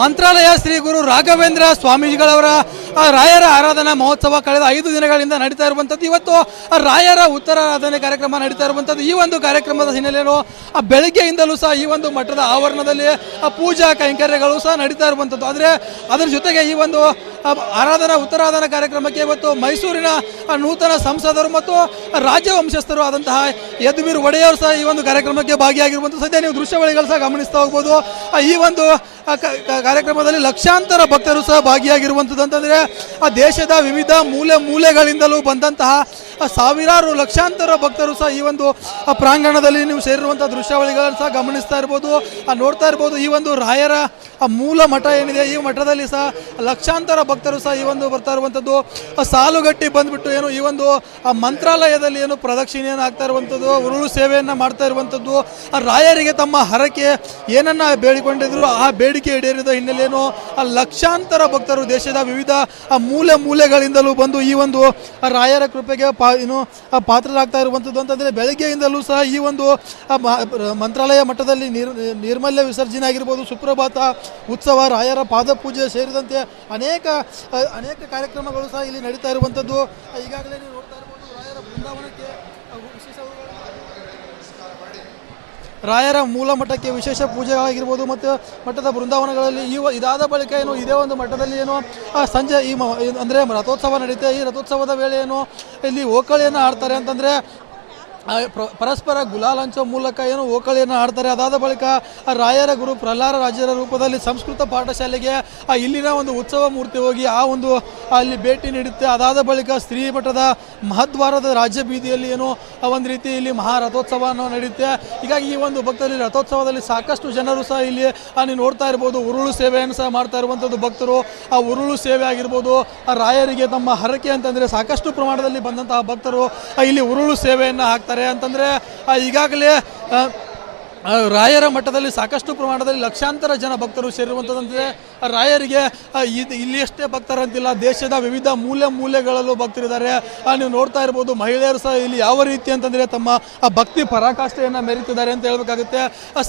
ಮಂತ್ರಾಲಯ ಶ್ರೀ ಗುರು ರಾಘವೇಂದ್ರ ಸ್ವಾಮೀಜಿಗಳವರ ರಾಯರ ಆರಾಧನಾ ಮಹೋತ್ಸವ ಕಳೆದ 5 ದಿನಗಳಿಂದ ನಡೀತಾ ಇರುವಂಥದ್ದು. ಇವತ್ತು ರಾಯರ ಉತ್ತರಾರಾಧನೆ ಕಾರ್ಯಕ್ರಮ ನಡೀತಾ ಇರುವಂಥದ್ದು. ಈ ಒಂದು ಕಾರ್ಯಕ್ರಮದ ಹಿನ್ನೆಲೆಯನ್ನು ಬೆಳಗ್ಗೆಯಿಂದಲೂ ಸಹ ಈ ಒಂದು ಮಠದ ಆವರಣದಲ್ಲಿ ಪೂಜಾ ಕೈಂಕರ್ಯಗಳು ಸಹ ನಡೀತಾ ಇರುವಂಥದ್ದು. ಆದರೆ ಅದರ ಜೊತೆಗೆ ಈ ಒಂದು ಉತ್ತರಾರಾಧನಾ ಕಾರ್ಯಕ್ರಮಕ್ಕೆ ಇವತ್ತು ಮೈಸೂರಿನ ನೂತನ ಸಂಸದರು ಮತ್ತು ರಾಜ್ಯ ವಂಶಸ್ಥರು ಆದಂತಹ ಯದುವೀರ್ ಒಡೆಯರ್ ಸಹ ಈ ಒಂದು ಕಾರ್ಯಕ್ರಮಕ್ಕೆ ಭಾಗಿಯಾಗಿರುವಂಥದ್ದು. ಸದ್ಯ ನೀವು ದೃಶ್ಯಾವಳಿಗಳು ಸಹ ಗಮನಿಸ್ತಾ ಹೋಗ್ಬೋದು. ಈ ಒಂದು ಕಾರ್ಯಕ್ರಮದಲ್ಲಿ ಲಕ್ಷಾಂತರ ಭಕ್ತರು ಸಹ ಭಾಗಿಯಾಗಿರುವಂಥದ್ದು. ಅಂತಂದರೆ ದೇಶದ ವಿವಿಧ ಮೂಲೆಗಳಿಂದಲೂ ಬಂದಂತಹ ಸಾವಿರಾರು ಲಕ್ಷಾಂತರ ಭಕ್ತರು ಸಹ ಈ ಒಂದು ಪ್ರಾಂಗಣದಲ್ಲಿ ನೀವು ಸೇರಿರುವಂತಹ ದೃಶ್ಯಾವಳಿಗಳನ್ನು ಸಹ ಗಮನಿಸ್ತಾ ಇರ್ಬೋದು, ನೋಡ್ತಾ ಇರ್ಬೋದು. ಈ ಒಂದು ರಾಯರ ಮೂಲ ಮಠ ಏನಿದೆ, ಈ ಮಠದಲ್ಲಿ ಸಹ ಲಕ್ಷಾಂತರ ಭಕ್ತರು ಸಹ ಈ ಒಂದು ಬರ್ತಾ ಇರುವಂಥದ್ದು. ಸಾಲುಗಟ್ಟಿ ಬಂದ್ಬಿಟ್ಟು ಏನು ಈ ಒಂದು ಮಂತ್ರಾಲಯದಲ್ಲಿ ಏನು ಪ್ರದಕ್ಷಿಣೆಯನ್ನು ಆಗ್ತಾ ಇರುವಂಥದ್ದು, ಉರುಳು ಸೇವೆಯನ್ನು ಮಾಡ್ತಾ ಇರುವಂಥದ್ದು. ರಾಯರಿಗೆ ತಮ್ಮ ಹರಕೆ ಏನನ್ನ ಬೇಡಿಕೊಂಡಿದ್ರು ಆ ಬೇಡಿಕೆ ಈಡೇರಿದ ಹಿನ್ನೆಲೆಯನ್ನು ಲಕ್ಷಾಂತರ ಭಕ್ತರು ದೇಶದ ವಿವಿಧ ಮೂಲೆಗಳಿಂದಲೂ ಬಂದು ಈ ಒಂದು ರಾಯರ ಕೃಪೆಗೆ ಪಾತ್ರರಾಗ್ತಾ ಇರುವಂಥದ್ದು. ಅಂತಂದರೆ ಬೆಳಗ್ಗೆಯಿಂದಲೂ ಸಹ ಈ ಒಂದು ಮಂತ್ರಾಲಯ ಮಠದಲ್ಲಿ ನಿರ್ಮಲ್ಯ ವಿಸರ್ಜನೆ ಆಗಿರ್ಬೋದು, ಸುಪ್ರಭಾತ ಉತ್ಸವ, ರಾಯರ ಪಾದಪೂಜೆ ಸೇರಿದಂತೆ ಅನೇಕ ಕಾರ್ಯಕ್ರಮಗಳು ಸಹ ಇಲ್ಲಿ ನಡೀತಾ ಇರುವಂಥದ್ದು. ಈಗಾಗಲೇ ನೀವು ನೋಡ್ತಾ ಇರ್ಬೋದು ರಾಯರ ಬೃಂದಾವನಕ್ಕೆ ರಾಯರ ಮೂಲ ಮಠಕ್ಕೆ ವಿಶೇಷ ಪೂಜೆಗಳಾಗಿರ್ಬೋದು ಮತ್ತು ಮಠದ ಬೃಂದಾವನಗಳಲ್ಲಿ ಇದಾದ ಬಳಿಕ ಏನು ಇದೇ ಒಂದು ಮಠದಲ್ಲಿ ಏನು ಸಂಜೆ ಅಂದರೆ ರಥೋತ್ಸವ ನಡೀತೆ. ಈ ರಥೋತ್ಸವದ ವೇಳೆ ಏನು ಇಲ್ಲಿ ಓಕಳಿಯನ್ನು ಆಡ್ತಾರೆ. ಅಂತಂದರೆ ಪರಸ್ಪರ ಗುಲಾಲ್ ಹಂಚೋ ಮೂಲಕ ಏನು ಓಕಳಿಯನ್ನು ಆಡ್ತಾರೆ. ಅದಾದ ಬಳಿಕ ರಾಯರ ಗುರು ಪ್ರಹ್ಲಾದ ರಾಜರ ರೂಪದಲ್ಲಿ ಸಂಸ್ಕೃತ ಪಾಠಶಾಲೆಗೆ ಇಲ್ಲಿನ ಒಂದು ಉತ್ಸವ ಮೂರ್ತಿ ಹೋಗಿ ಅಲ್ಲಿ ಭೇಟಿ ನೀಡುತ್ತೆ. ಅದಾದ ಬಳಿಕ ಶ್ರೀಮಠದ ಮಹದ್ವಾರದ ರಾಜ್ಯ ಬೀದಿಯಲ್ಲಿ ಏನು ಒಂದು ರೀತಿ ಇಲ್ಲಿ ಮಹಾರಥೋತ್ಸವವನ್ನು ನಡೆಯುತ್ತೆ. ಹೀಗಾಗಿ ಈ ಒಂದು ಭಕ್ತರಲ್ಲಿ ರಥೋತ್ಸವದಲ್ಲಿ ಸಾಕಷ್ಟು ಜನರು ಸಹ ಇಲ್ಲಿ ನೀವು ನೋಡ್ತಾ ಇರ್ಬೋದು ಉರುಳು ಸೇವೆಯನ್ನು ಸಹ ಮಾಡ್ತಾ ಇರುವಂಥದ್ದು ಭಕ್ತರು. ಆ ಉರುಳು ಸೇವೆ ಆಗಿರ್ಬೋದು, ರಾಯರಿಗೆ ತಮ್ಮ ಹರಕೆ ಅಂತಂದರೆ ಸಾಕಷ್ಟು ಪ್ರಮಾಣದಲ್ಲಿ ಬಂದಂತಹ ಭಕ್ತರು ಇಲ್ಲಿ ಉರುಳು ಸೇವೆಯನ್ನು ಹಾಕ್ತಾರೆ. ಅಂತಂದರೆ ಈಗಾಗಲೇ ರಾಯರ ಮಠದಲ್ಲಿ ಸಾಕಷ್ಟು ಪ್ರಮಾಣದಲ್ಲಿ ಲಕ್ಷಾಂತರ ಜನ ಭಕ್ತರು ಸೇರಿರುವಂಥದ್ದಂದರೆ ರಾಯರಿಗೆ ಇಲ್ಲಿ ಅಷ್ಟೇ ಭಕ್ತರಂತಿಲ್ಲ, ದೇಶದ ವಿವಿಧ ಮೂಲೆಗಳಲ್ಲೂ ಭಕ್ತರಿದ್ದಾರೆ. ನೀವು ನೋಡ್ತಾ ಇರ್ಬೋದು ಮಹಿಳೆಯರು ಸಹ ಇಲ್ಲಿ ಯಾವ ರೀತಿ ಅಂತಂದರೆ ತಮ್ಮ ಭಕ್ತಿ ಪರಾಕಾಷ್ಠೆಯನ್ನು ಮೆರೀತಿದ್ದಾರೆ ಅಂತ ಹೇಳಬೇಕಾಗುತ್ತೆ.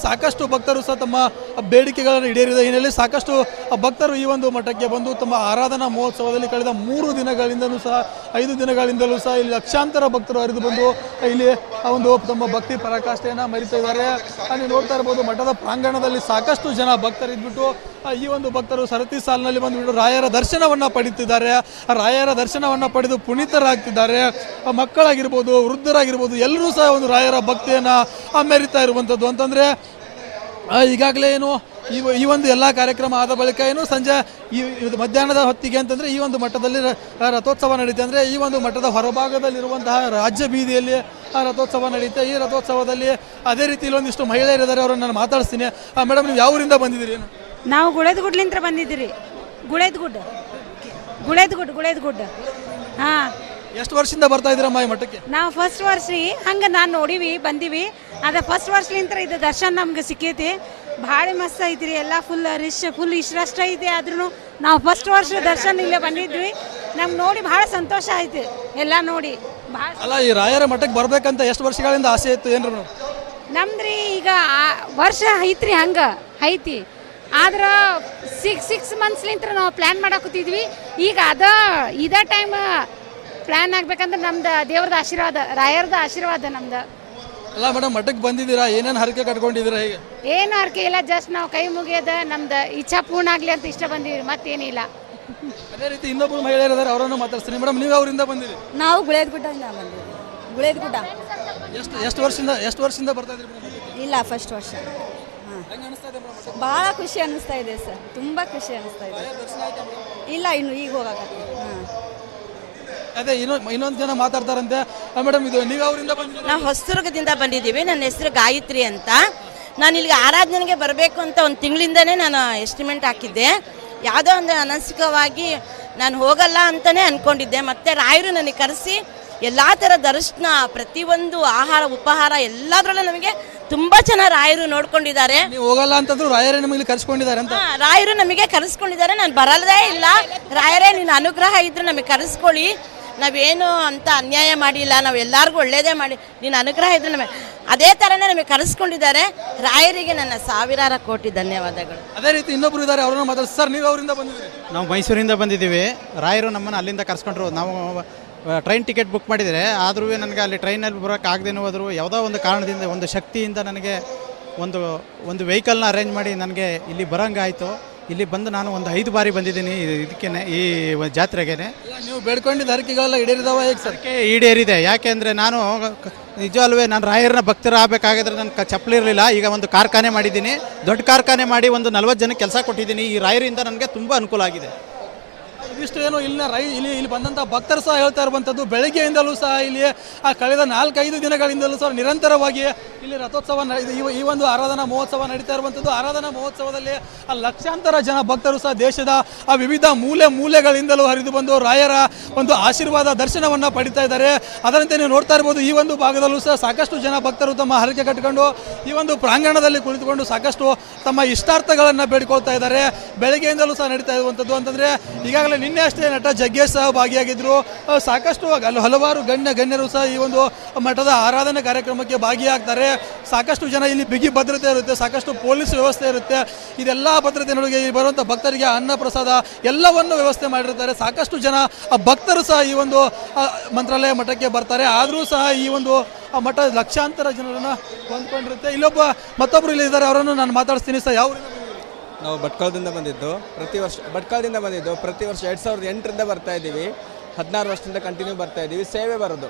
ಸಾಕಷ್ಟು ಭಕ್ತರು ಸಹ ತಮ್ಮ ಬೇಡಿಕೆಗಳನ್ನು ಈಡೇರಿದ ಹಿನ್ನೆಲೆಯಲ್ಲಿ ಸಾಕಷ್ಟು ಭಕ್ತರು ಈ ಒಂದು ಮಠಕ್ಕೆ ಬಂದು ತಮ್ಮ ಆರಾಧನಾ ಮಹೋತ್ಸವದಲ್ಲಿ ಕಳೆದ 3 ದಿನಗಳಿಂದಲೂ ಸಹ 5 ದಿನಗಳಿಂದಲೂ ಸಹ ಇಲ್ಲಿ ಲಕ್ಷಾಂತರ ಭಕ್ತರು ಹರಿದು ಬಂದು ಇಲ್ಲಿ ಒಂದು ತಮ್ಮ ಭಕ್ತಿ ಪರಾಕಾಷ್ಠೆಯನ್ನು ಮೆರೀತಾ ಇದ್ದಾರೆ. ನೀವು ನೋಡ್ತಾ ಇರ್ಬೋದು ಮಠದ ಪ್ರಾಂಗಣದಲ್ಲಿ ಸಾಕಷ್ಟು ಜನ ಭಕ್ತರಿದ್ಬಿಟ್ಟು ಈ ಒಂದು ಭಕ್ತರು ಸರತಿ ಸಾಲಿನಲ್ಲಿ ಬಂದುಬಿಟ್ಟು ರಾಯರ ದರ್ಶನವನ್ನು ಪಡೀತಿದ್ದಾರೆ. ರಾಯರ ದರ್ಶನವನ್ನು ಪಡೆದು ಪುನೀತರಾಗ್ತಿದ್ದಾರೆ. ಮಕ್ಕಳಾಗಿರ್ಬೋದು, ವೃದ್ಧರಾಗಿರ್ಬೋದು, ಎಲ್ಲರೂ ಸಹ ಒಂದು ರಾಯರ ಭಕ್ತಿಯನ್ನು ಮೆರೀತಾ ಇರುವಂಥದ್ದು. ಅಂತಂದರೆ ಈಗಾಗಲೇ ಏನು ಈ ಒಂದು ಎಲ್ಲ ಕಾರ್ಯಕ್ರಮ ಆದ ಬಳಿಕ ಏನು ಸಂಜೆ ಮಧ್ಯಾಹ್ನದ ಹೊತ್ತಿಗೆ ಅಂತಂದರೆ ಈ ಒಂದು ಮಠದಲ್ಲಿ ರಥೋತ್ಸವ ನಡೀತೆ. ಅಂದರೆ ಈ ಒಂದು ಮಠದ ಹೊರಭಾಗದಲ್ಲಿರುವಂತಹ ರಾಜ್ಯ ಬೀದಿಯಲ್ಲಿ ರಥೋತ್ಸವ ನಡೆಯುತ್ತೆ. ಈ ರಥೋತ್ಸವದಲ್ಲಿ ಅದೇ ರೀತಿ ಇಲ್ಲೊಂದಿಷ್ಟು ಮಹಿಳೆಯರಿದ್ದಾರೆ, ಅವರನ್ನು ನಾನು ಮಾತಾಡಿಸ್ತೀನಿ. ಮೇಡಮ್, ನೀವು ಯಾವ ಊರಿಂದ ಬಂದಿದ್ದೀರಿ? ನಾವು ಗುಳೇದಗುಡ್ಲಿಂದ ಬಂದಿದ್ದೀರಿ. ಗುಳೇದಗುಡ್. ಹಾಂ. ಎಷ್ಟು ವರ್ಷದಿಂದ ಬರ್ತಾ ಇದ್ದೀರಮ್ಮ ಈ ಮಠಕ್ಕೆ? ನಾವು ಫಸ್ಟ್ ವರ್ಷ ಹಂಗೆ ನಾನು ನೋಡಿವಿ ಬಂದೀವಿ. ಅದೇ ಫಸ್ಟ್ ವರ್ಷಲಿಂತ ಇದು ದರ್ಶನ ನಮ್ಗೆ ಸಿಕ್ಕೈತಿ. ಭಾಳ ಮಸ್ತ್ ಐತ್ರಿ. ಎಲ್ಲ ಫುಲ್ ಇಷ್ಟರಷ್ಟ ಐತಿ. ಆದ್ರೂ ನಾವು ಫಸ್ಟ್ ವರ್ಷ ದರ್ಶನ ಇಲ್ಲೇ ಬಂದಿದ್ವಿ. ನಮ್ಗೆ ನೋಡಿ ಭಾಳ ಸಂತೋಷ ಆಯ್ತು ಎಲ್ಲ ನೋಡಿ. ಭಾಳ ಅಲ್ಲ, ಈ ರಾಯರ ಮಠಕ್ಕೆ ಬರ್ಬೇಕಂತ ಎಷ್ಟು ವರ್ಷಗಳಿಂದ ಆಸೆ ಇತ್ತು ಏನ್ರಿ ಮೇಡಮ್? ನಮ್ದ್ರಿ ಈಗ ವರ್ಷ ಐತ್ರಿ, ಹಂಗೆ ಐತಿ. ಆದ್ರೆ 6 ಮಂತ್ಸ್ಲಿಂತ ನಾವು ಪ್ಲ್ಯಾನ್ ಮಾಡಾಕತ್ತಿದ್ವಿ. ಈಗ ಇದೇ ಟೈಮ್ ಪ್ಲ್ಯಾನ್ ಆಗ್ಬೇಕಂದ್ರೆ ನಮ್ದು ದೇವ್ರದ ಆಶೀರ್ವಾದ, ರಾಯರದ ಆಶೀರ್ವಾದ ನಮ್ದು. ಅಲ್ಲ ಮೇಡಮ್, ಮಠಕ್ಕೆ ಬಂದಿದ್ದೀರಾ, ಏನೇನು ಹರಕೆ ಕಟ್ಕೊಂಡಿದ್ದೀರಾ? ಹೇಗೆ? ಏನು ಹರಕೆ ಇಲ್ಲ, ಜಸ್ಟ್ ನಾವು ಕೈ ಮುಗಿಯೋದ ನಮ್ದು ಇಚ್ಛಾ ಪೂರ್ಣ ಆಗಲಿ ಅಂತ ಇಷ್ಟ ಬಂದಿವಿ, ಮತ್ತೇನಿಲ್ಲ. ಅದೇ ರೀತಿ ಇನ್ನೊಬ್ಬರು ಮಹಿಳೆಯರು ಇದ್ದಾರೆ, ಅವರನ್ನು ಮಾತಾಡ್ತೀನಿ. ಮೇಡಮ್, ನೀವು ಅವರಿಂದ ಬಂದಿರಿ? ನಾವು ಗುಳೇದಗುಡ್ಡದಿಂದ ಬಂದಿದ್ದೀವಿ. ಗುಳೇದಗುಡ್ಡ. ಎಷ್ಟು ವರ್ಷದಿಂದ ಬರ್ತಾ ಇದ್ರಿ? ಇಲ್ಲ, ಫಸ್ಟ್ ವರ್ಷ. ಭಾಳ ಖುಷಿ ಅನ್ನಿಸ್ತಾ ಇದೆ ಸರ್, ತುಂಬ ಖುಷಿ ಅನ್ನಿಸ್ತಾ ಇದೆ. ಇಲ್ಲ, ಇನ್ನು ಈಗ ಹೋಗಕತ್ತೀವಿ. ಅದೇ ಇನ್ನೊಂದು ಜನ ಮಾತಾಡ್ತಾರಂತೆ. ಮೇಡಮ್, ಇದು ನೀವು ಅವರಿಂದ ಬಂದಿದ್ದೀರಿ? ನಾವು ಹೊಸದುರ್ಗದಿಂದ ಬಂದಿದ್ದೀವಿ. ನನ್ನ ಹೆಸರು ಗಾಯತ್ರಿ ಅಂತ. ನಾನು ಇಲ್ಲಿಗೆ ಆರಾಧನೆಗೆ ಬರಬೇಕು ಅಂತ ಒಂದು ತಿಂಗಳಿಂದನೇ ನಾನು ಎಸ್ಟಿಮೇಟ್ ಹಾಕಿದ್ದೆ. ಯಾವುದೋ ಒಂದು ಅನಸಿಕವಾಗಿ ನಾನು ಹೋಗಲ್ಲ ಅಂತಲೇ ಅಂದ್ಕೊಂಡಿದ್ದೆ. ಮತ್ತು ರಾಯರು ನನಗೆ ಕರೆಸಿ ಎಲ್ಲ ಥರ ದರ್ಶನ, ಪ್ರತಿಯೊಂದು ಆಹಾರ ಉಪಹಾರ ಎಲ್ಲದರಲ್ಲೂ ನಮಗೆ ತುಂಬ ಚೆನ್ನಾಗಿ ರಾಯರು ನೋಡ್ಕೊಂಡಿದ್ದಾರೆ. ನೀವು ಹೋಗಲ್ಲ ಅಂತಂದ್ರು ರಾಯರೇ ನಮಗೆ ಕರೆಸ್ಕೊಂಡಿದ್ದಾರೆ ಅಂತ? ರಾಯರು ನಮಗೆ ಕರೆಸ್ಕೊಂಡಿದ್ದಾರೆ. ನಾನು ಬರಲ್ಲದೇ ಇಲ್ಲ. ರಾಯರೇ ನಿನ್ನ ಅನುಗ್ರಹ ಇದ್ರೆ ನಮಗೆ ಕರೆಸ್ಕೊಳ್ಳಿ. ನಾವೇನು ಅಂತ ಅನ್ಯಾಯ ಮಾಡಿಲ್ಲ, ನಾವು ಎಲ್ಲರಿಗೂ ಒಳ್ಳೇದೇ ಮಾಡಿ ನೀನು ಅನುಗ್ರಹ ಇದ್ರೆ ನಮಗೆ ಅದೇ ಥರನೇ ನಮಗೆ ಕರೆಸ್ಕೊಂಡಿದ್ದಾರೆ. ರಾಯರಿಗೆ ನನ್ನ ಸಾವಿರಾರು ಕೋಟಿ ಧನ್ಯವಾದಗಳು. ಅದೇ ರೀತಿ ಇನ್ನೊಬ್ರು ಇದ್ದಾರೆ, ಅವ್ರನ್ನ ಮಾತಾಡ್ಸಿ. ಸರ್, ನೀವು ಅವರಿಂದ ಬಂದಿದ್ದೀರಿ? ನಾವು ಮೈಸೂರಿಂದ ಬಂದಿದ್ದೀವಿ. ರಾಯರು ನಮ್ಮನ್ನು ಅಲ್ಲಿಂದ ಕರ್ಸ್ಕೊಂಡ್ರು. ನಾವು ಟ್ರೈನ್ ಟಿಕೆಟ್ ಬುಕ್ ಮಾಡಿದರೆ ಆದರೂ ನನಗೆ ಅಲ್ಲಿ ಟ್ರೈನಲ್ಲಿ ಬರೋಕ್ಕೆ ಆಗದೇನೂ ಹೋದ್ರು. ಯಾವುದೋ ಒಂದು ಕಾರಣದಿಂದ, ಒಂದು ಶಕ್ತಿಯಿಂದ ನನಗೆ ಒಂದು ವೆಹಿಕಲ್ನ ಅರೇಂಜ್ ಮಾಡಿ ನನಗೆ ಇಲ್ಲಿ ಬರೋಂಗಾಯಿತು. ಇಲ್ಲಿ ಬಂದು ನಾನು ಒಂದು 5 ಬಾರಿ ಬಂದಿದ್ದೀನಿ ಇದಕ್ಕೇನೆ, ಈ ಜಾತ್ರೆಗೆ. ನೀವು ಬೇಡ್ಕೊಂಡಿದ್ದ ಹರಕೆಗಳೆಲ್ಲ ಈಡೇರಿದಾವ ಹೇಗೆ ಸರ್? ಈಡೇರಿದೆ. ಯಾಕೆ ಅಂದರೆ ನಾನು ನಿಜವಲ್ವೇ ನಾನು ರಾಯರನ್ನ ಭಕ್ತರ ಆಗಬೇಕಾಗಿದ್ರೆ ನನ್ನ ಚಪ್ಪಲಿ ಇರಲಿಲ್ಲ. ಈಗ ಒಂದು ಕಾರ್ಖಾನೆ ಮಾಡಿದ್ದೀನಿ, ದೊಡ್ಡ ಕಾರ್ಖಾನೆ ಮಾಡಿ ಒಂದು 40 ಜನಕ್ಕೆ ಕೆಲಸ ಕೊಟ್ಟಿದ್ದೀನಿ. ಈ ರಾಯರಿಂದ ನನಗೆ ತುಂಬ ಅನುಕೂಲ ಆಗಿದೆ. ಇದಿಷ್ಟು ಏನು ಇಲ್ಲಿ ಬಂದಂಥ ಭಕ್ತರು ಸಹ ಹೇಳ್ತಾ ಇರುವಂಥದ್ದು, ಬೆಳಗ್ಗೆಯಿಂದಲೂ ಸಹ ಇಲ್ಲಿ ಕಳೆದ 4-5 ದಿನಗಳಿಂದಲೂ ಸಹ ನಿರಂತರವಾಗಿ ಇಲ್ಲಿ ರಥೋತ್ಸವ ಈ ಒಂದು ಆರಾಧನಾ ಮಹೋತ್ಸವ ನಡೀತಾ ಇರುವಂಥದ್ದು. ಆರಾಧನಾ ಮಹೋತ್ಸವದಲ್ಲಿ ಲಕ್ಷಾಂತರ ಜನ ಭಕ್ತರು ಸಹ ದೇಶದ ವಿವಿಧ ಮೂಲೆಗಳಿಂದಲೂ ಹರಿದು ಬಂದು ರಾಯರ ಒಂದು ಆಶೀರ್ವಾದ ದರ್ಶನವನ್ನು ಪಡಿತಾ ಇದ್ದಾರೆ. ಅದರಂತೆ ನೀವು ನೋಡ್ತಾ ಇರ್ಬೋದು, ಈ ಒಂದು ಭಾಗದಲ್ಲೂ ಸಹ ಸಾಕಷ್ಟು ಜನ ಭಕ್ತರು ತಮ್ಮ ಹರಕೆ ಕಟ್ಟಿಕೊಂಡು ಈ ಒಂದು ಪ್ರಾಂಗಣದಲ್ಲಿ ಕುಳಿತುಕೊಂಡು ಸಾಕಷ್ಟು ತಮ್ಮ ಇಷ್ಟಾರ್ಥಗಳನ್ನು ಬೇಡಿಕೊಳ್ತಾ ಇದ್ದಾರೆ. ಬೆಳಗ್ಗೆಯಿಂದಲೂ ಸಹ ನಡೀತಾ ಇರುವಂಥದ್ದು ಅಂತಂದರೆ, ಈಗಾಗಲೇ ನಿನ್ನೆ ಅಷ್ಟೇ ನಟ ಜಗ್ಗೇಶ್ ಸಹ ಭಾಗಿಯಾಗಿದ್ದರು. ಸಾಕಷ್ಟು ಹಲವಾರು ಗಣ್ಯರು ಸಹ ಈ ಒಂದು ಮಠದ ಆರಾಧನಾ ಕಾರ್ಯಕ್ರಮಕ್ಕೆ ಭಾಗಿಯಾಗ್ತಾರೆ. ಸಾಕಷ್ಟು ಜನ ಇಲ್ಲಿ ಬಿಗಿ ಭದ್ರತೆ ಇರುತ್ತೆ, ಸಾಕಷ್ಟು ಪೊಲೀಸ್ ವ್ಯವಸ್ಥೆ ಇರುತ್ತೆ. ಇದೆಲ್ಲ ಭದ್ರತೆ ನಡುವೆ ಇಲ್ಲಿ ಬರುವಂಥ ಭಕ್ತರಿಗೆ ಅನ್ನ ಪ್ರಸಾದ ಎಲ್ಲವನ್ನು ವ್ಯವಸ್ಥೆ ಮಾಡಿರ್ತಾರೆ. ಸಾಕಷ್ಟು ಜನ ಭಕ್ತರು ಸಹ ಈ ಒಂದು ಮಂತ್ರಾಲಯ ಮಠಕ್ಕೆ ಬರ್ತಾರೆ. ಆದರೂ ಸಹ ಈ ಒಂದು ಮಠ ಲಕ್ಷಾಂತರ ಜನರನ್ನು ಹೊಂದ್ಕೊಂಡಿರುತ್ತೆ. ಮತ್ತೊಬ್ಬರು ಇಲ್ಲಿ ಇದ್ದಾರೆ, ಅವರನ್ನು ನಾನು ಮಾತಾಡಿಸ್ತೀನಿ. ಸರ್, ಯಾವ ನಾವು ಭಟ್ಕಳದಿಂದ ಬಂದಿದ್ದು, ಪ್ರತಿ ವರ್ಷ 2008ರಿಂದ ಬರ್ತಾ ಇದ್ದೀವಿ. 16 ವರ್ಷದಿಂದ ಕಂಟಿನ್ಯೂ ಬರ್ತಾ ಇದ್ದೀವಿ. ಸೇವೆ ಬರೋದು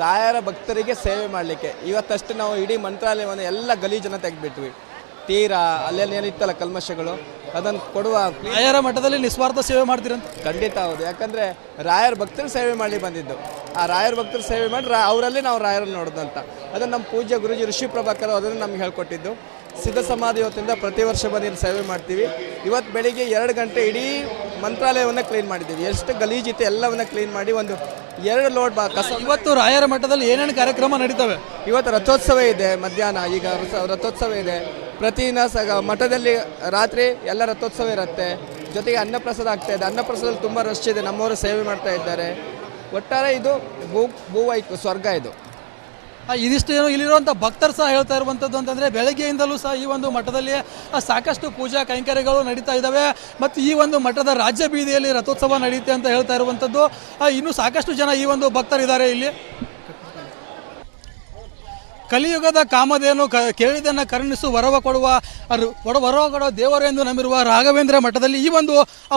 ರಾಯರ ಭಕ್ತರಿಗೆ ಸೇವೆ ಮಾಡಲಿಕ್ಕೆ. ಇವತ್ತಷ್ಟು ನಾವು ಇಡೀ ಮಂತ್ರಾಲಯವನ್ನು ಎಲ್ಲ ಗಲೀಜನ್ನು ತೆಗೆದುಬಿಟ್ವಿ. ತೀರಾ ಅಲ್ಲೆಲ್ಲಿ ಏನಿತ್ತಲ್ಲ ಕಲ್ಮಶಗಳು ಅದನ್ನು ಕೊಡುವ. ರಾಯರ ಮಠದಲ್ಲಿ ನಿಸ್ವಾರ್ಥ ಸೇವೆ ಮಾಡ್ತೀರಂತ? ಖಂಡಿತ ಹೌದು. ಯಾಕಂದರೆ ರಾಯರ ಭಕ್ತರು ಸೇವೆ ಮಾಡಿ ಬಂದಿದ್ದು. ಆ ರಾಯರ ಭಕ್ತರು ಸೇವೆ ಮಾಡಿ ಅವರಲ್ಲಿ ನಾವು ರಾಯರನ್ನು ನೋಡೋದಂತ. ಅದನ್ನು ನಮ್ಮ ಪೂಜ್ಯ ಗುರುಜಿ ಋಷಿ ಪ್ರಭಾಕರ್ ಅದನ್ನು ನಮ್ಗೆ ಹೇಳ್ಕೊಟ್ಟಿದ್ದು. ಸಿದ್ಧ ಸಮಾಧಿ ಹೊತ್ತಿಂದ ಪ್ರತಿ ವರ್ಷ ಬಂದು ಸೇವೆ ಮಾಡ್ತೀವಿ. ಇವತ್ತು ಬೆಳಿಗ್ಗೆ 2 ಗಂಟೆ ಇಡೀ ಮಂತ್ರಾಲಯವನ್ನು ಕ್ಲೀನ್ ಮಾಡಿದ್ದೀವಿ. ಎಷ್ಟು ಗಲೀಜಿತ್ತು ಎಲ್ಲವನ್ನ ಕ್ಲೀನ್ ಮಾಡಿ ಒಂದು 2 ಲೋಡ್ ಕಸ. ಇವತ್ತು ರಾಯರ ಮಠದಲ್ಲಿ ಏನೇನು ಕಾರ್ಯಕ್ರಮ ನಡೀತವೆ? ಇವತ್ತು ರಥೋತ್ಸವ ಇದೆ, ಮಧ್ಯಾಹ್ನ ಈಗ ರಥೋತ್ಸವ ಇದೆ. ಪ್ರತಿದಿನ ಮಠದಲ್ಲಿ ರಾತ್ರಿ ಎಲ್ಲ ರಥೋತ್ಸವ ಇರುತ್ತೆ. ಜೊತೆಗೆ ಅನ್ನಪ್ರಸಾದ ಆಗ್ತಾ ಇದೆ. ಅನ್ನಪ್ರಸಾದದಲ್ಲಿ ತುಂಬ ರಶ್ ಇದೆ, ನಮ್ಮವರು ಸೇವೆ ಮಾಡ್ತಾ ಇದ್ದಾರೆ. ಒಟ್ಟಾರೆ ಇದು ಸ್ವರ್ಗ ಇದು. ಇದಿಷ್ಟು ಏನು ಇಲ್ಲಿರುವಂಥ ಭಕ್ತರು ಸಹ ಹೇಳ್ತಾ ಇರುವಂಥದ್ದು ಅಂತಂದರೆ, ಬೆಳಗ್ಗೆಯಿಂದಲೂ ಸಹ ಈ ಒಂದು ಮಠದಲ್ಲಿ ಸಾಕಷ್ಟು ಪೂಜಾ ಕೈಂಕರ್ಯಗಳು ನಡೀತಾ ಇದ್ದಾವೆ. ಮತ್ತು ಈ ಒಂದು ಮಠದ ರಾಜ್ಯ ಬೀದಿಯಲ್ಲಿ ರಥೋತ್ಸವ ನಡೆಯುತ್ತೆ ಅಂತ ಹೇಳ್ತಾ ಇರುವಂಥದ್ದು. ಇನ್ನೂ ಸಾಕಷ್ಟು ಜನ ಈ ಒಂದು ಭಕ್ತರಿದ್ದಾರೆ ಇಲ್ಲಿ. ಕಲಿಯುಗದ ಕಾಮಧೇನು ಕೇಳಿದನ್ನು ಕರುಣಿಸು ವರವ ಕೊಡುವ ದೇವರು ಎಂದು ನಂಬಿರುವ ರಾಘವೇಂದ್ರ ಮಠದಲ್ಲಿ ಈ ಒಂದು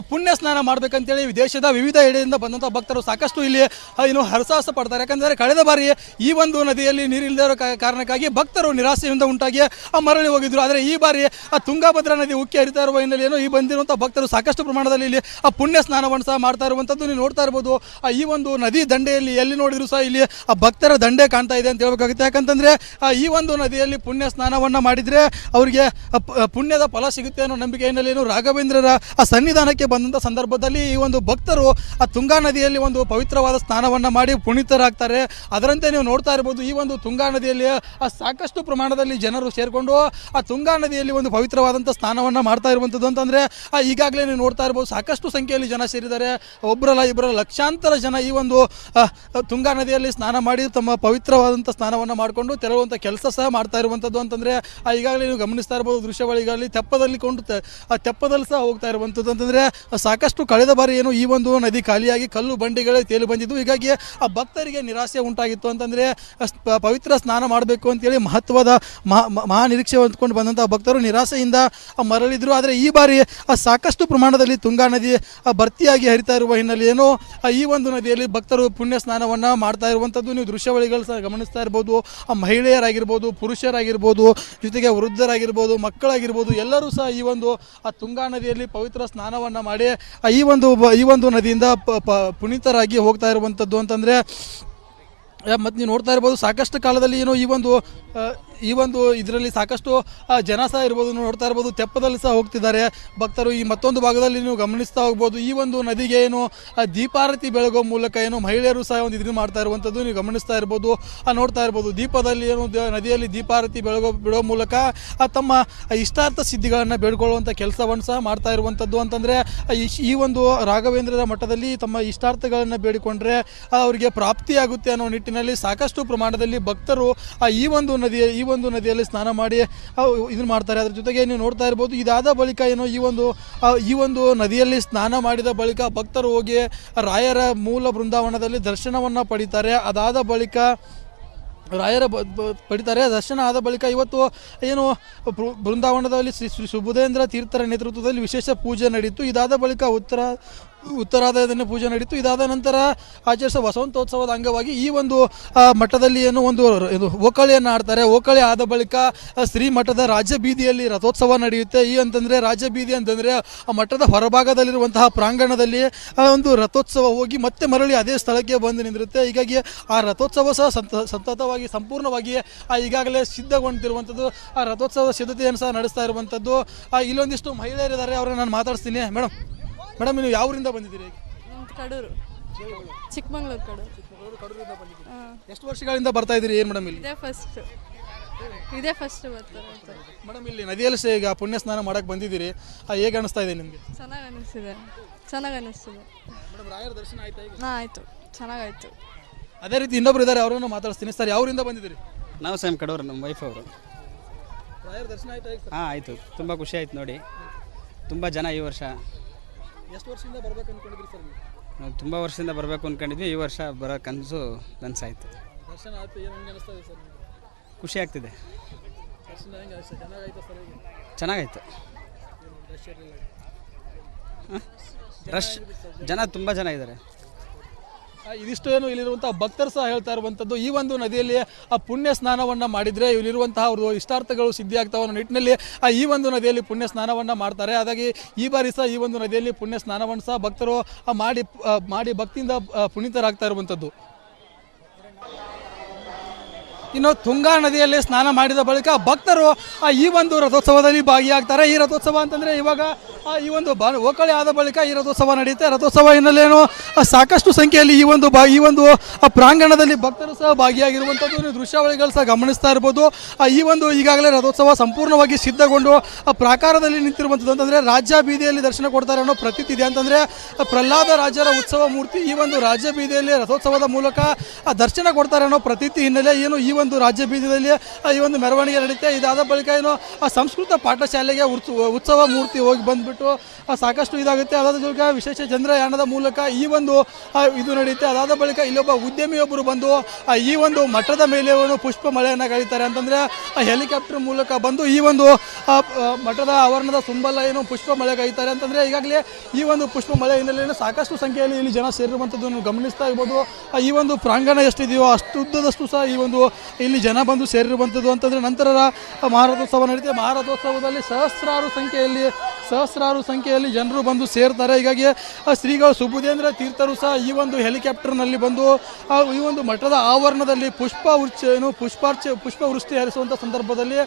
ಪುಣ್ಯ ಸ್ನಾನ ಮಾಡಬೇಕಂತೇಳಿ ದೇಶದ ವಿವಿಧ ಎಡೆಯಿಂದ ಬಂದಂಥ ಭಕ್ತರು ಸಾಕಷ್ಟು ಇಲ್ಲಿ ಇನ್ನು ಹರಸಾಹಸ ಪಡ್ತಾರೆ. ಯಾಕಂದರೆ ಕಳೆದ ಬಾರಿ ಈ ಒಂದು ನದಿಯಲ್ಲಿ ನೀರಿಲ್ಲದೆ ಇರೋ ಕಾರಣಕ್ಕಾಗಿ ಭಕ್ತರು ನಿರಾಸೆಯಿಂದ ಉಂಟಾಗಿ ಮರಳಿ ಹೋಗಿದ್ರು. ಆದರೆ ಈ ಬಾರಿ ತುಂಗಭದ್ರಾ ನದಿ ಉಕ್ಕಿ ಹರಿತಾ ಇರುವ ಹಿನ್ನೆಲೆಯನ್ನು ಈ ಬಂದಿರುವಂಥ ಭಕ್ತರು ಸಾಕಷ್ಟು ಪ್ರಮಾಣದಲ್ಲಿ ಇಲ್ಲಿ ಪುಣ್ಯ ಸ್ನಾನವನ್ನು ಸಹ ಮಾಡ್ತಾ ಇರುವಂಥದ್ದು ನೀವು ನೋಡ್ತಾ ಇರ್ಬೋದು. ಈ ಒಂದು ನದಿ ದಂಡೆಯಲ್ಲಿ ಎಲ್ಲಿ ನೋಡಿದ್ರು ಸಹ ಇಲ್ಲಿ ಭಕ್ತರ ದಂಡೆ ಕಾಣ್ತಾ ಇದೆ ಅಂತ ಹೇಳ್ಬೇಕಾಗುತ್ತೆ. ಯಾಕಂತಂದರೆ ಈ ಒಂದು ನದಿಯಲ್ಲಿ ಪುಣ್ಯ ಸ್ನಾನವನ್ನು ಮಾಡಿದರೆ ಅವರಿಗೆ ಪುಣ್ಯದ ಫಲ ಸಿಗುತ್ತೆ ಅನ್ನೋ ನಂಬಿಕೆ ಹಿನ್ನೆಲೆಯನ್ನು ರಾಘವೇಂದ್ರರ ಸನ್ನಿಧಾನಕ್ಕೆ ಬಂದಂಥ ಸಂದರ್ಭದಲ್ಲಿ ಈ ಒಂದು ಭಕ್ತರು ತುಂಗಾ ನದಿಯಲ್ಲಿ ಒಂದು ಪವಿತ್ರವಾದ ಸ್ನಾನವನ್ನು ಮಾಡಿ ಪುನೀತರಾಗ್ತಾರೆ. ಅದರಂತೆ ನೀವು ನೋಡ್ತಾ ಇರ್ಬೋದು, ಈ ಒಂದು ತುಂಗಾ ನದಿಯಲ್ಲಿ ಸಾಕಷ್ಟು ಪ್ರಮಾಣದಲ್ಲಿ ಜನರು ಸೇರಿಕೊಂಡು ತುಂಗಾ ನದಿಯಲ್ಲಿ ಒಂದು ಪವಿತ್ರವಾದಂಥ ಸ್ನಾನವನ್ನು ಮಾಡ್ತಾ ಇರುವಂಥದ್ದು. ಅಂತಂದರೆ ಈಗಾಗಲೇ ನೀವು ನೋಡ್ತಾ ಇರ್ಬೋದು, ಸಾಕಷ್ಟು ಸಂಖ್ಯೆಯಲ್ಲಿ ಜನ ಸೇರಿದ್ದಾರೆ. ಒಬ್ಬರಲ್ಲ ಇಬ್ಬರಲ್ಲ ಲಕ್ಷಾಂತರ ಜನ ಈ ಒಂದು ತುಂಗಾ ನದಿಯಲ್ಲಿ ಸ್ನಾನ ಮಾಡಿ ತಮ್ಮ ಪವಿತ್ರವಾದಂಥ ಸ್ನಾನವನ್ನು ಮಾಡಿಕೊಂಡು ತೆರಳುವಂಥ ಕೆಲಸ ಸಹ ಮಾಡ್ತಾ ಇರುವಂಥದ್ದು. ಅಂತಂದರೆ ಈಗಾಗಲೇ ನೀವು ಗಮನಿಸ್ತಾ ಇರ್ಬೋದು ದೃಶ್ಯಾವಳಿಗಳಲ್ಲಿ ತೆಪ್ಪದಲ್ಲಿ ಸಹ ಹೋಗ್ತಾ ಇರುವಂಥದ್ದು. ಅಂತಂದರೆ ಸಾಕಷ್ಟು ಕಳೆದ ಬಾರಿ ಏನು ಈ ಒಂದು ನದಿ ಖಾಲಿಯಾಗಿ ಕಲ್ಲು ಬಂಡಿಗಳೇ ತೇಲಿ ಬಂದಿದ್ದು. ಹೀಗಾಗಿ ಆ ಭಕ್ತರಿಗೆ ನಿರಾಸೆ ಉಂಟಾಗಿತ್ತು. ಅಂತಂದರೆ ಪವಿತ್ರ ಸ್ನಾನ ಮಾಡಬೇಕು ಅಂತೇಳಿ ಮಹತ್ವದ ಮಹಾ ನಿರೀಕ್ಷೆ ಹೊಂದ್ಕೊಂಡು ಬಂದಂಥ ಭಕ್ತರು ನಿರಾಸೆಯಿಂದ ಮರಳಿದ್ರು. ಆದರೆ ಈ ಬಾರಿ ಸಾಕಷ್ಟು ಪ್ರಮಾಣದಲ್ಲಿ ತುಂಗಾ ನದಿ ಭರ್ತಿಯಾಗಿ ಹರಿತಾ ಇರುವ ಹಿನ್ನೆಲೆಯೇನು ಈ ಒಂದು ನದಿಯಲ್ಲಿ ಭಕ್ತರು ಪುಣ್ಯ ಸ್ನಾನವನ್ನು ಮಾಡ್ತಾ ಇರುವಂಥದ್ದು ನೀವು ದೃಶ್ಯಾವಳಿಗಳು ಸಹ ಗಮನಿಸ್ತಾ ಇರ್ಬೋದು. ಮಹಿಳೆಯರಾಗಿರ್ಬೋದು, ಪುರುಷರಾಗಿರ್ಬೋದು, ಜೊತೆಗೆ ವೃದ್ಧರಾಗಿರ್ಬೋದು, ಮಕ್ಕಳಾಗಿರ್ಬೋದು, ಎಲ್ಲರೂ ಸಹ ಈ ಒಂದು ತುಂಗಾ ನದಿಯಲ್ಲಿ ಪವಿತ್ರ ಸ್ನಾನವನ್ನು ಮಾಡಿ ಈ ಒಂದು ನದಿಯಿಂದ ಪುನೀತರಾಗಿ ಹೋಗ್ತಾ ಇರುವಂಥದ್ದು. ಅಂತಂದರೆ ಮತ್ತು ನೀವು ನೋಡ್ತಾ ಇರ್ಬೋದು, ಸಾಕಷ್ಟು ಕಾಲದಲ್ಲಿ ಏನು ಈ ಒಂದು ಇದರಲ್ಲಿ ಸಾಕಷ್ಟು ಜನ ಸಹ ಇರ್ಬೋದು, ನೋಡ್ತಾ ಇರ್ಬೋದು, ತೆಪ್ಪದಲ್ಲಿ ಸಹ ಹೋಗ್ತಿದ್ದಾರೆ ಭಕ್ತರು. ಈ ಮತ್ತೊಂದು ಭಾಗದಲ್ಲಿ ನೀವು ಗಮನಿಸ್ತಾ ಹೋಗ್ಬೋದು, ಈ ಒಂದು ನದಿಗೆ ಏನು ದೀಪಾರತಿ ಬೆಳಗೋ ಮೂಲಕ ಏನು ಮಹಿಳೆಯರು ಸಹ ಒಂದು ಇದನ್ನು ಮಾಡ್ತಾ ಇರುವಂಥದ್ದು ನೀವು ಗಮನಿಸ್ತಾ ಇರ್ಬೋದು, ನೋಡ್ತಾ ಇರ್ಬೋದು. ದೀಪದಲ್ಲಿ ಏನು ನದಿಯಲ್ಲಿ ದೀಪಾರತಿ ಬಿಡೋ ಮೂಲಕ ತಮ್ಮ ಇಷ್ಟಾರ್ಥ ಸಿದ್ಧಿಗಳನ್ನು ಬೇಡ್ಕೊಳ್ಳುವಂಥ ಕೆಲಸವನ್ನು ಸಹ ಮಾಡ್ತಾ ಇರುವಂಥದ್ದು. ಅಂತಂದರೆ ಈ ಒಂದು ರಾಘವೇಂದ್ರದ ಮಠದಲ್ಲಿ ತಮ್ಮ ಇಷ್ಟಾರ್ಥಗಳನ್ನು ಬೇಡಿಕೊಂಡ್ರೆ ಅವರಿಗೆ ಪ್ರಾಪ್ತಿಯಾಗುತ್ತೆ ಅನ್ನೋ ನಿಟ್ಟಿನಲ್ಲಿ ಸಾಕಷ್ಟು ಪ್ರಮಾಣದಲ್ಲಿ ಭಕ್ತರು ಈ ಒಂದು ನದಿಯಲ್ಲಿ ಸ್ನಾನ ಮಾಡಿ ಇದನ್ನು ಮಾಡ್ತಾರೆ. ಅದ್ರ ಜೊತೆಗೆ ನೀವು ನೋಡ್ತಾ ಇರ್ಬೋದು, ಇದಾದ ಬಳಿಕ ಏನು ಈ ಒಂದು ನದಿಯಲ್ಲಿ ಸ್ನಾನ ಮಾಡಿದ ಬಳಿಕ ಭಕ್ತರು ಹೋಗಿ ರಾಯರ ಮೂಲ ಬೃಂದಾವನದಲ್ಲಿ ದರ್ಶನವನ್ನು ಪಡಿತಾರೆ. ಅದಾದ ಬಳಿಕ ರಾಯರ ಪಡಿತಾರೆ. ದರ್ಶನ ಆದ ಬಳಿಕ ಇವತ್ತು ಏನು ಬೃಂದಾವನದಲ್ಲಿ ಶ್ರೀ ಸುಬುಧೇಂದ್ರ ತೀರ್ಥರ ನೇತೃತ್ವದಲ್ಲಿ ವಿಶೇಷ ಪೂಜೆ ನಡೀತು. ಇದಾದ ಬಳಿಕ ಉತ್ತರಾಧಾಯದ ಪೂಜೆ ನಡೀತು. ಇದಾದ ನಂತರ ಆಚರಿಸುವ ವಸಂತೋತ್ಸವದ ಅಂಗವಾಗಿ ಈ ಒಂದು ಮಠದಲ್ಲಿ ಏನು ಇದು ಓಕಳಿಯನ್ನು ಆಡ್ತಾರೆ. ಓಕಳಿ ಆದ ಬಳಿಕ ಶ್ರೀ ಮಠದ ರಾಜ್ಯ ಬೀದಿಯಲ್ಲಿ ರಥೋತ್ಸವ ನಡೆಯುತ್ತೆ. ಅಂತಂದರೆ ರಾಜ್ಯ ಬೀದಿ ಅಂತಂದರೆ ಆ ಮಠದ ಹೊರಭಾಗದಲ್ಲಿರುವಂತಹ ಪ್ರಾಂಗಣದಲ್ಲಿ ಒಂದು ರಥೋತ್ಸವ ಹೋಗಿ ಮತ್ತೆ ಮರಳಿ ಅದೇ ಸ್ಥಳಕ್ಕೆ ಬಂದು ನಿಂದಿರುತ್ತೆ. ಹೀಗಾಗಿ ಆ ರಥೋತ್ಸವ ಸಹ ಸತತವಾಗಿ ಸಂಪೂರ್ಣವಾಗಿ ಈಗಾಗಲೇ ಸಿದ್ಧಗೊಂಡಿರುವಂಥದ್ದು. ಆ ರಥೋತ್ಸವದ ಸಿದ್ಧತೆಯನ್ನು ಸಹ ನಡೆಸ್ತಾ ಇರುವಂಥದ್ದು. ಇಲ್ಲೊಂದಿಷ್ಟು ಮಹಿಳೆಯರಿದ್ದಾರೆ, ಅವರನ್ನು ನಾನು ಮಾತಾಡ್ತೀನಿ. ಮೇಡಮ್ ನೀವು ಯಾವೂರಿಂದ ಬಂದಿದ್ದೀರಿ? ಕಡೂರು, ಚಿಕ್ಕಮಂಗ್ಳೂರು. ಕಡೂರಿಂದ ಬಂದಿದ್ದೀರಿ. ಎಷ್ಟು ವರ್ಷಗಳಿಂದ ಬರ್ತಾ ಇದ್ದೀರಿ? ಏನು ಮೇಡಮ್ ಇಲ್ಲಿ ಇದೇ ಫಸ್ಟ್ ಬರ್ತಾರೆ ಮೇಡಮ್. ಇಲ್ಲಿ ನದಿಯಲ್ಲಿ ಈಗ ಪುಣ್ಯ ಸ್ನಾನ ಮಾಡಕ್ಕೆ ಬಂದಿದ್ದೀರಿ, ಹೇಗೆ ಅನಿಸ್ತಾ ಇದೆ ನಿಮಗೆ? ಚೆನ್ನಾಗಿ ಅನಿಸ್ತಿದೆ ಮೇಡಮ್. ರಾಯರ ದರ್ಶನ ಆಯ್ತಾ ಈಗ? ಆಯಿತು, ಚೆನ್ನಾಗಾಯ್ತು. ಅದೇ ರೀತಿ ಇನ್ನೊಬ್ರು ಇದ್ದಾರೆ, ಅವರನ್ನು ಮಾತಾಡ್ತೀನಿ. ಸರ್, ಯಾವೂರಿಂದ ಬಂದಿದ್ದೀರಿ? ನಾವು ಸೇಮ್ ಕಡೂರು, ನಮ್ಮ ವೈಫ್ ಅವರು. ರಾಯರ ದರ್ಶನ ಆಯ್ತಾ ಈಗ? ಹಾಂ ಆಯಿತು, ತುಂಬ ಖುಷಿ ಆಯ್ತು ನೋಡಿ. ತುಂಬ ಜನ ಈ ವರ್ಷ. ಎಷ್ಟು ವರ್ಷದಿಂದ ಬರ್ಬೇಕು ಅನ್ಕೊಂಡಿದ್ರಿ ಸರ್ ನೀವು? ನಾವು ತುಂಬ ವರ್ಷದಿಂದ ಬರಬೇಕು ಅಂದ್ಕೊಂಡಿದ್ವಿ. ಈ ವರ್ಷ ಬರೋ ಕನಸು ನನಸಾಯಿತು. ದರ್ಶನ ಆಯ್ತು, ಏನು ಹೆಂಗೆ ಅನಿಸ್ತಾ ಇದೆ ಸರ್ ನಿಮಗೆ? ಖುಷಿ ಆಗ್ತಿದೆ. ದರ್ಶನ ಹೆಂಗೆ ಅನಿಸ್ತಾ? ಚೆನ್ನಾಗಾಯ್ತು ಸರ್? ಈಗ ಚೆನ್ನಾಗಾಯ್ತು. ರಶ್ ಜನ ತುಂಬ ಜನ ಇದ್ದಾರೆ. ಇದಿಷ್ಟು ಏನು ಇಲ್ಲಿರುವಂತಹ ಭಕ್ತರು ಸಹ ಹೇಳ್ತಾ ಇರುವಂಥದ್ದು, ಈ ಒಂದು ನದಿಯಲ್ಲಿ ಆ ಪುಣ್ಯ ಸ್ನಾನವನ್ನು ಮಾಡಿದರೆ ಇಲ್ಲಿರುವಂತಹ ಅವ್ರದ್ದು ಇಷ್ಟಾರ್ಥಗಳು ಸಿದ್ಧಿ ಆಗ್ತಾವ ಅನ್ನೋ ನಿಟ್ಟಿನಲ್ಲಿ ಈ ಒಂದು ನದಿಯಲ್ಲಿ ಪುಣ್ಯ ಸ್ನಾನವನ್ನು ಮಾಡ್ತಾರೆ. ಹಾಗಾಗಿ ಈ ಬಾರಿ ಸಹ ಈ ಒಂದು ನದಿಯಲ್ಲಿ ಪುಣ್ಯ ಸ್ನಾನವನ್ನು ಸಹ ಭಕ್ತರು ಮಾಡಿ ಭಕ್ತಿಯಿಂದ ಪುನೀತರಾಗ್ತಾ ಇರುವಂಥದ್ದು. ಇನ್ನು ತುಂಗಾ ನದಿಯಲ್ಲಿ ಸ್ನಾನ ಮಾಡಿದ ಬಳಿಕ ಭಕ್ತರು ಈ ಒಂದು ರಥೋತ್ಸವದಲ್ಲಿ ಭಾಗಿಯಾಗ್ತಾರೆ. ಈ ರಥೋತ್ಸವ ಅಂತಂದರೆ ಇವಾಗ ಈ ಒಂದು ಓಕಳಿ ಆದ ಬಳಿಕ ಈ ರಥೋತ್ಸವ ನಡೆಯುತ್ತೆ. ರಥೋತ್ಸವ ಹಿನ್ನೆಲೆಯೇನು ಸಾಕಷ್ಟು ಸಂಖ್ಯೆಯಲ್ಲಿ ಈ ಒಂದು ಪ್ರಾಂಗಣದಲ್ಲಿ ಭಕ್ತರು ಸಹ ಭಾಗಿಯಾಗಿರುವಂಥದ್ದು ನೀವು ದೃಶ್ಯಾವಳಿಗಳು ಸಹ ಗಮನಿಸ್ತಾ ಇರ್ಬೋದು. ಈ ಒಂದು ಈಗಾಗಲೇ ರಥೋತ್ಸವ ಸಂಪೂರ್ಣವಾಗಿ ಸಿದ್ಧಗೊಂಡು ಪ್ರಾಕಾರದಲ್ಲಿ ನಿಂತಿರುವಂಥದ್ದು. ಅಂತಂದರೆ ರಾಜ್ಯ ಬೀದಿಯಲ್ಲಿ ದರ್ಶನ ಕೊಡ್ತಾರೆ ಅನ್ನೋ ಪ್ರತೀತಿ ಇದೆ. ಅಂತಂದರೆ ಪ್ರಹ್ಲಾದ ರಾಜರ ಉತ್ಸವ ಮೂರ್ತಿ ಈ ಒಂದು ರಾಜ್ಯ ಬೀದಿಯಲ್ಲಿ ರಥೋತ್ಸವದ ಮೂಲಕ ದರ್ಶನ ಕೊಡ್ತಾರೆ ಅನ್ನೋ ಪ್ರತೀತಿ ಹಿನ್ನೆಲೆ ಏನು ಈ ಒಂದು ರಾಜ್ಯ ಬೀದಿಯಲ್ಲಿ ಈ ಒಂದು ಮೆರವಣಿಗೆ ನಡೆಯುತ್ತೆ. ಇದಾದ ಬಳಿಕ ಏನು ಸಂಸ್ಕೃತ ಪಾಠಶಾಲೆಗೆ ಉತ್ಸವ ಮೂರ್ತಿ ಹೋಗಿ ಬಂದ್ಬಿಟ್ಟು ಸಾಕಷ್ಟು ಇದಾಗುತ್ತೆ. ಅದಾದ ಬಳಿಕ ವಿಶೇಷ ಚಂದ್ರಯಾನದ ಮೂಲಕ ಈ ಒಂದು ಇದು ನಡೆಯುತ್ತೆ. ಅದಾದ ಬಳಿಕ ಇಲ್ಲೊಬ್ಬ ಉದ್ಯಮಿಯೊಬ್ಬರು ಬಂದು ಈ ಒಂದು ಮಠದ ಮೇಲೆ ಪುಷ್ಪ ಮಳೆಯನ್ನು ಕಳೀತಾರೆ. ಅಂತಂದರೆ ಹೆಲಿಕಾಪ್ಟರ್ ಮೂಲಕ ಬಂದು ಈ ಒಂದು ಮಠದ ಆವರಣದ ತುಂಬೆಲ್ಲ ಏನು ಪುಷ್ಪ ಮಳೆ ಕಳೀತಾರೆ. ಅಂತಂದರೆ ಈಗಾಗಲೇ ಈ ಒಂದು ಪುಷ್ಪ ಮಳೆ ಹಿನ್ನೆಲೆಯಲ್ಲಿ ಸಾಕಷ್ಟು ಸಂಖ್ಯೆಯಲ್ಲಿ ಇಲ್ಲಿ ಜನ ಸೇರಿರುವಂಥದ್ದು ಗಮನಿಸ್ತಾ ಇರ್ಬೋದು. ಈ ಒಂದು ಪ್ರಾಂಗಣ ಎಷ್ಟಿದೆಯೋ ಅಷ್ಟು ಉದ್ದದಷ್ಟು ಸಹ ಇಲ್ಲಿ ಜನ ಬಂದು ಸೇರಿರುವಂಥದ್ದು. ಅಂತಂದರೆ ನಂತರ ಮಹಾರಥೋತ್ಸವ ನಡೀತದೆ. ಮಹಾರಥೋತ್ಸವದಲ್ಲಿ ಸಹಸ್ರಾರು ಸಂಖ್ಯೆಯಲ್ಲಿ ಜನರು ಬಂದು ಸೇರ್ತಾರೆ. ಹೀಗಾಗಿ ಶ್ರೀಗಳು ಸುಬುಧೇಂದ್ರ ತೀರ್ಥರು ಸಹ ಈ ಒಂದು ಹೆಲಿಕಾಪ್ಟರ್ನಲ್ಲಿ ಬಂದು ಈ ಒಂದು ಮಠದ ಆವರಣದಲ್ಲಿ ಪುಷ್ಪವೃಷ್ಟಿ ಹರಿಸುವಂಥ ಸಂದರ್ಭದಲ್ಲಿ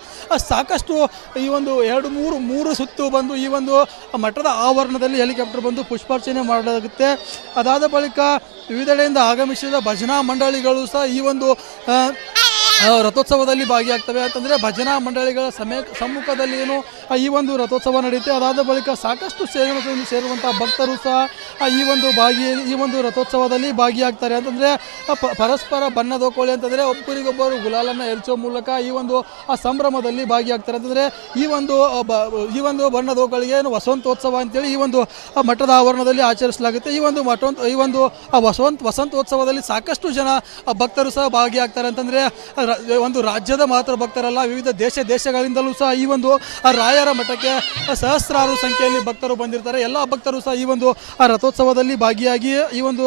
ಸಾಕಷ್ಟು ಈ ಒಂದು 2-3 ಸುತ್ತು ಬಂದು ಈ ಒಂದು ಮಠದ ಆವರಣದಲ್ಲಿ ಹೆಲಿಕಾಪ್ಟರ್ ಬಂದು ಪುಷ್ಪಾರ್ಚನೆ ಮಾಡಲಾಗುತ್ತೆ. ಅದಾದ ಬಳಿಕ ವಿವಿಧೆಡೆಯಿಂದ ಆಗಮಿಸಿದ ಭಜನಾ ಮಂಡಳಿಗಳು ಸಹ ಈ ಒಂದು ರಥೋತ್ಸವದಲ್ಲಿ ಭಾಗಿಯಾಗ್ತವೆ. ಅಂತಂದರೆ ಭಜನಾ ಮಂಡಳಿಗಳ ಸಮ್ಮುಖದಲ್ಲಿ ಏನು ಈ ಒಂದು ರಥೋತ್ಸವ ನಡೆಯುತ್ತೆ. ಅದಾದ ಬಳಿಕ ಸಾಕಷ್ಟು ಸೇರುವಂಥ ಭಕ್ತರು ಸಹ ಈ ಒಂದು ರಥೋತ್ಸವದಲ್ಲಿ ಭಾಗಿಯಾಗ್ತಾರೆ. ಅಂತಂದರೆ ಪರಸ್ಪರ ಬಣ್ಣದ ಕೋಳಿ ಅಂತಂದರೆ ಒಬ್ಬರಿಗೊಬ್ಬರು ಗುಲಾಲನ್ನು ಎರಚುವ ಮೂಲಕ ಈ ಒಂದು ಸಂಭ್ರಮದಲ್ಲಿ ಭಾಗಿಯಾಗ್ತಾರೆ. ಅಂತಂದರೆ ಈ ಒಂದು ಬಣ್ಣದ ಕೋಳಿಗೆ ಏನು ವಸಂತೋತ್ಸವ ಅಂತೇಳಿ ಈ ಒಂದು ಮಠದ ಆವರಣದಲ್ಲಿ ಆಚರಿಸಲಾಗುತ್ತೆ. ಈ ಒಂದು ವಸಂತೋತ್ಸವದಲ್ಲಿ ಸಾಕಷ್ಟು ಜನ ಭಕ್ತರು ಸಹ ಭಾಗಿಯಾಗ್ತಾರೆ. ಅಂತಂದರೆ ಒಂದು ರಾಜ್ಯದ ಮಾತ್ರ ಭಕ್ತರಲ್ಲ, ವಿವಿಧ ದೇಶಗಳಿಂದಲೂ ಸಹ ಈ ಒಂದು ರಾಯರ ಮಠಕ್ಕೆ ಸಹಸ್ರಾರು ಸಂಖ್ಯೆಯಲ್ಲಿ ಭಕ್ತರು ಬಂದಿರ್ತಾರೆ. ಎಲ್ಲ ಭಕ್ತರು ಸಹ ಈ ಒಂದು ರಥೋತ್ಸವದಲ್ಲಿ ಭಾಗಿಯಾಗಿ ಈ ಒಂದು